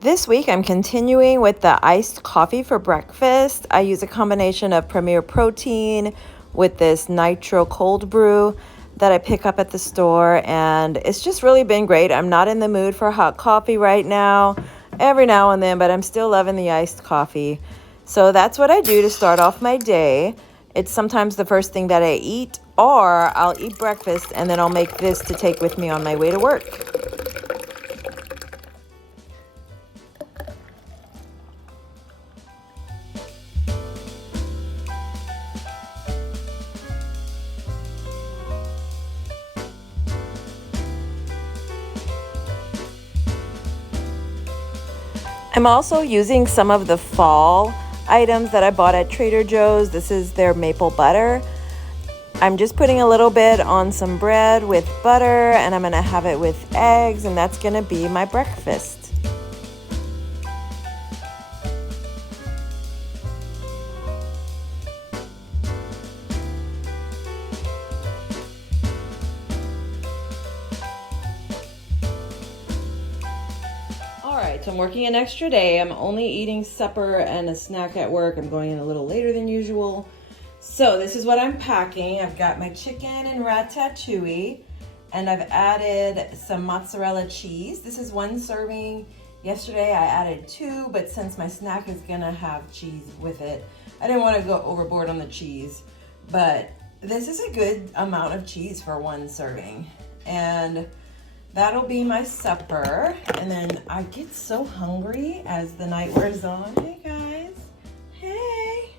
This week I'm continuing with the iced coffee for breakfast. I use a combination of Premier Protein with this nitro cold brew that I pick up at the store, and it's just really been great. I'm not in the mood for hot coffee right now, every now and then, but I'm still loving the iced coffee. So that's what I do to start off my day. It's sometimes the first thing that I eat, or I'll eat breakfast and then I'll make this to take with me on my way to work. I'm also using some of the fall items that I bought at Trader Joe's. This is their maple butter. I'm just putting a little bit on some bread with butter, and I'm gonna have it with eggs, and that's gonna be my breakfast. Alright, so I'm working an extra day. I'm only eating supper and a snack at work. I'm going in a little later than usual. So this is what I'm packing. I've got my chicken and ratatouille, and I've added some mozzarella cheese. This is one serving. Yesterday I added 2, but since my snack is gonna have cheese with it, I didn't want to go overboard on the cheese. But this is a good amount of cheese for one serving. And that'll be my supper. And then I get so hungry as the night wears on. Hey guys. Hey.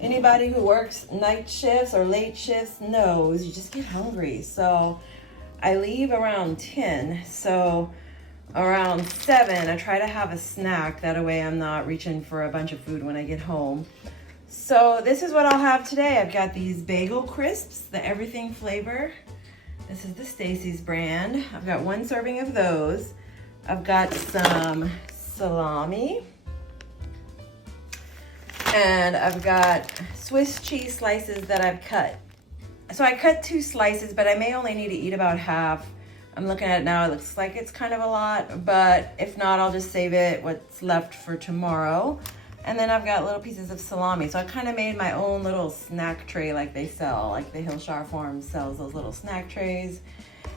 Anybody who works night shifts or late shifts knows you just get hungry. So I leave around 10. So around 7, I try to have a snack. That way I'm not reaching for a bunch of food when I get home. So this is what I'll have today. I've got these bagel crisps, the everything flavor. This is the Stacy's brand. I've got 1 serving of those. I've got some salami. And I've got Swiss cheese slices that I've cut. So I cut 2 slices, but I may only need to eat about half. I'm looking at it now, it looks like it's kind of a lot, but if not, I'll just save it, what's left for tomorrow. And then I've got little pieces of salami. So I kind of made my own little snack tray like they sell, like the Hillshire Farm sells those little snack trays.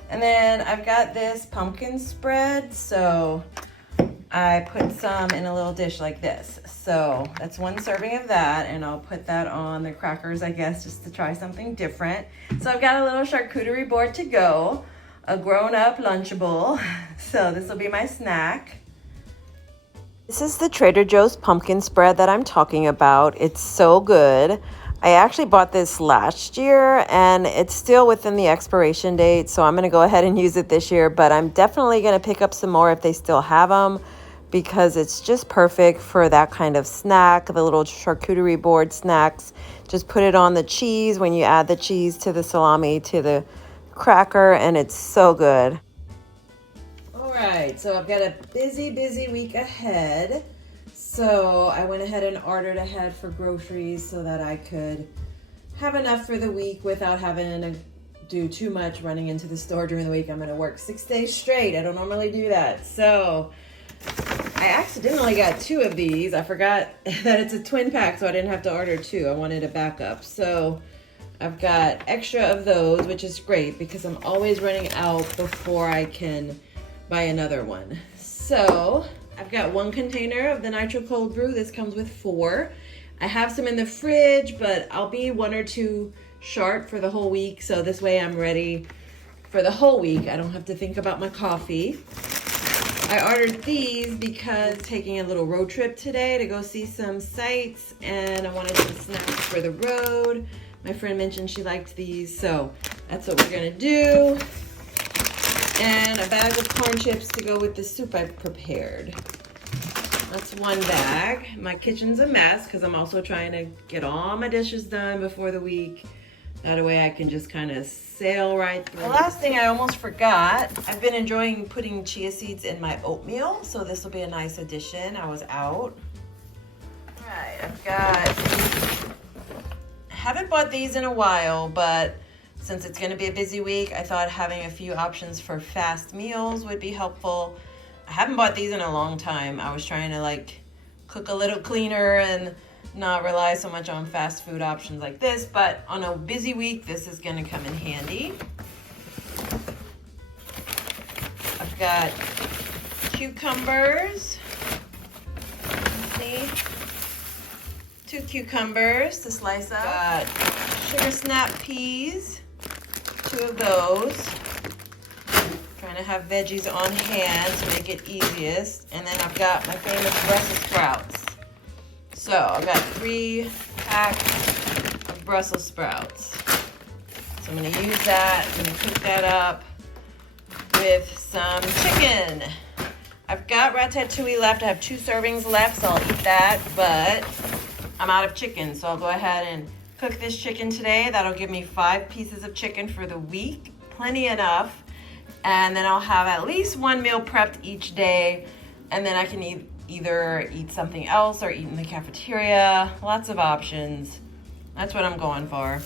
And then I've got this pumpkin spread. So I put some in a little dish like this. So that's 1 serving of that, and I'll put that on the crackers, I guess, just to try something different. So I've got a little charcuterie board to go, a grown-up Lunchable. So this will be my snack. This is the Trader Joe's pumpkin spread that I'm talking about. It's so good. I actually bought this last year and it's still within the expiration date, so I'm going to go ahead and use it this year, but I'm definitely going to pick up some more if they still have them because it's just perfect for that kind of snack, the little charcuterie board snacks. Just put it on the cheese when you add the cheese to the salami to the cracker, and it's so good. Alright, so I've got a busy week ahead. So I went ahead and ordered ahead for groceries so that I could have enough for the week without having to do too much running into the store during the week. I'm going to work 6 days straight. I don't normally do that. So I accidentally got 2 of these. I forgot that it's a twin pack, so I didn't have to order 2. I wanted a backup. So I've got extra of those, which is great because I'm always running out before I can buy another one. So I've got 1 container of the nitro cold brew. This comes with 4. I have some in the fridge, but I'll be 1 or 2 short for the whole week. So this way I'm ready for the whole week. I don't have to think about my coffee. I ordered these because taking a little road trip today to go see some sights, and I wanted some snacks for the road. My friend mentioned she liked these, so that's what we're gonna do. And a bag of corn chips to go with the soup I've prepared. That's 1 bag. My kitchen's a mess because I'm also trying to get all my dishes done before the week. That way I can just kind of sail right through. The last thing I almost forgot, I've been enjoying putting chia seeds in my oatmeal, so this will be a nice addition. I was out. All right, I haven't bought these in a while, but since it's going to be a busy week, I thought having a few options for fast meals would be helpful. I haven't bought these in a long time. I was trying to like cook a little cleaner and not rely so much on fast food options like this, but on a busy week, this is gonna come in handy. I've got cucumbers. See? 2 cucumbers to slice up. Got sugar snap peas, 2 of those. Trying to have veggies on hand to make it easiest. And then I've got my famous Brussel sprouts. So I've got 3 packs of Brussels sprouts. So I'm gonna use that, I'm gonna cook that up with some chicken. I've got ratatouille left. I have 2 servings left, so I'll eat that, but I'm out of chicken, so I'll go ahead and cook this chicken today. That'll give me 5 pieces of chicken for the week, plenty enough. And then I'll have at least 1 meal prepped each day, and then I can either eat something else or eat in the cafeteria. Lots of options. That's what I'm going for.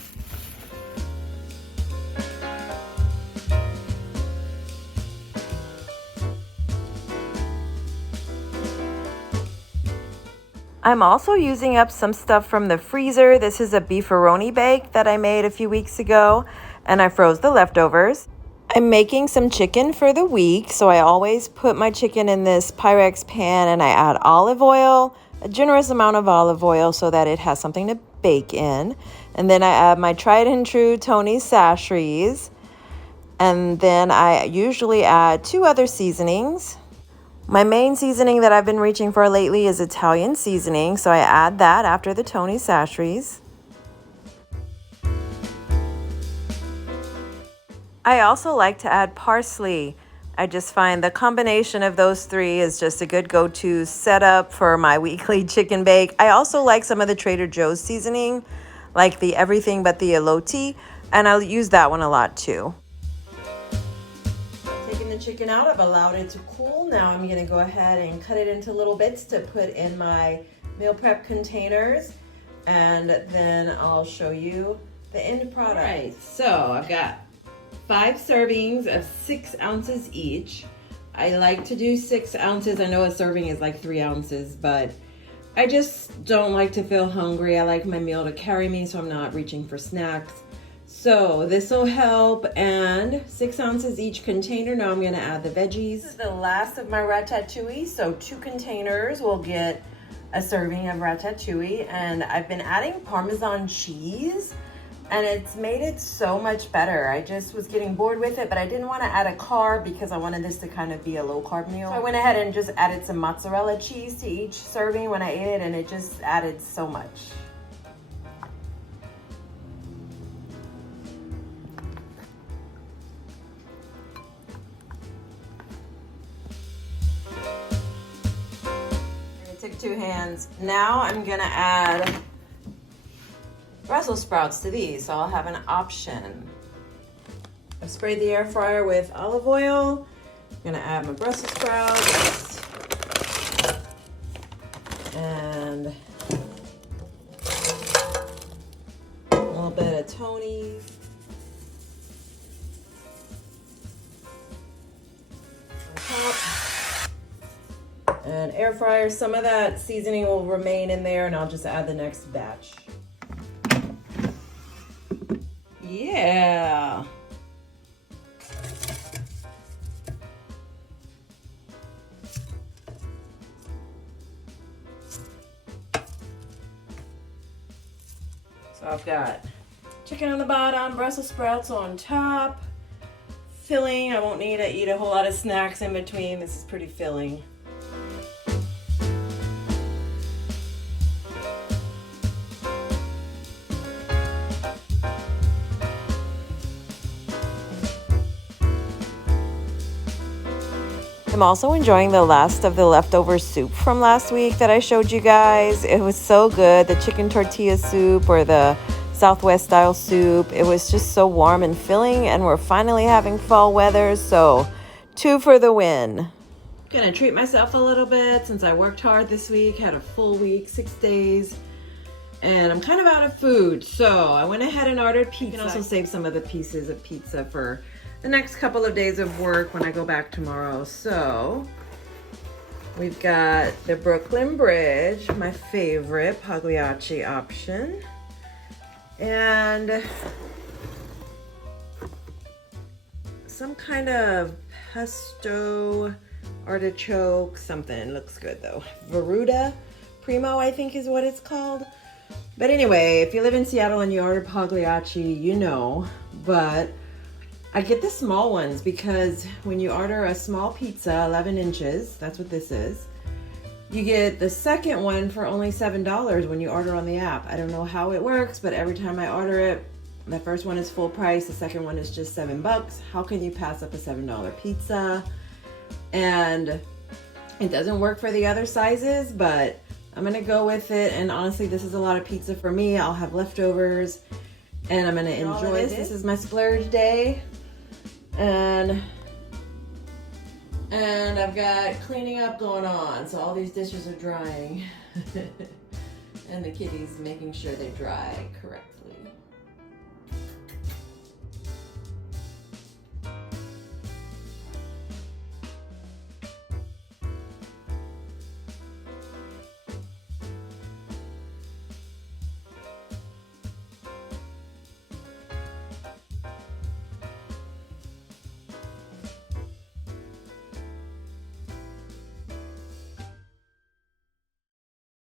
I'm also using up some stuff from the freezer. This is a beefaroni bake that I made a few weeks ago, and I froze the leftovers. I'm making some chicken for the week, so I always put my chicken in this Pyrex pan and I add olive oil, a generous amount of olive oil so that it has something to bake in. And then I add my tried and true Tony sasheries. And then I usually add 2 other seasonings. My main seasoning that I've been reaching for lately is Italian seasoning, so I add that after the Tony sasheries. I also like to add parsley. I just find the combination of those 3 is just a good go-to setup for my weekly chicken bake. I also like some of the Trader Joe's seasoning, like the everything but the elote, and I'll use that one a lot too. Taking the chicken out, I've allowed it to cool. Now I'm gonna go ahead and cut it into little bits to put in my meal prep containers, and then I'll show you the end product. All right, so I've got 5 servings of 6 ounces each. I like to do 6 ounces. I know a serving is like 3 ounces, but I just don't like to feel hungry. I like my meal to carry me, so I'm not reaching for snacks. So this will help, and 6 ounces each container. Now I'm gonna add the veggies. This is the last of my ratatouille, so 2 containers will get a serving of ratatouille, and I've been adding Parmesan cheese, and it's made it so much better. I just was getting bored with it, but I didn't want to add a carb because I wanted this to kind of be a low carb meal. So I went ahead and just added some mozzarella cheese to each serving when I ate it, and it just added so much. It took 2 hands. Now I'm gonna add Brussels sprouts to these, so I'll have an option. I've sprayed the air fryer with olive oil. I'm gonna add my Brussels sprouts and a little bit of Tony. On top. And air fryer, some of that seasoning will remain in there, and I'll just add the next batch. Yeah. So I've got chicken on the bottom, Brussels sprouts on top. Filling. I won't need to eat a whole lot of snacks in between. This is pretty filling. I'm also enjoying the last of the leftover soup from last week that I showed you guys. It was so good. The chicken tortilla soup, or the Southwest style soup. It was just so warm and filling, and we're finally having fall weather, so 2 for the win. Gonna treat myself a little bit since I worked hard this week, had a full week, 6 days, and I'm kind of out of food, so I went ahead and ordered pizza. You can also save some of the pieces of pizza for the next couple of days of work when I go back tomorrow. So We've got the Brooklyn Bridge, my favorite Pagliacci option. And some kind of pesto artichoke something. Looks good though. Veruta Primo, I think is what it's called. But anyway, if you live in Seattle and you order Pagliacci, you know. But I get the small ones because when you order a small pizza, 11 inches, that's what this is, you get the second one for only $7 when you order on the app. I don't know how it works, but every time I order it, the first one is full price, the second one is just $7. How can you pass up a $7 pizza? And it doesn't work for the other sizes, but I'm gonna go with it. And honestly, this is a lot of pizza for me. I'll have leftovers and I'm gonna enjoy this. This is my splurge day. And I've got cleaning up going on. So all these dishes are drying. And the kitty's making sure they dry correctly.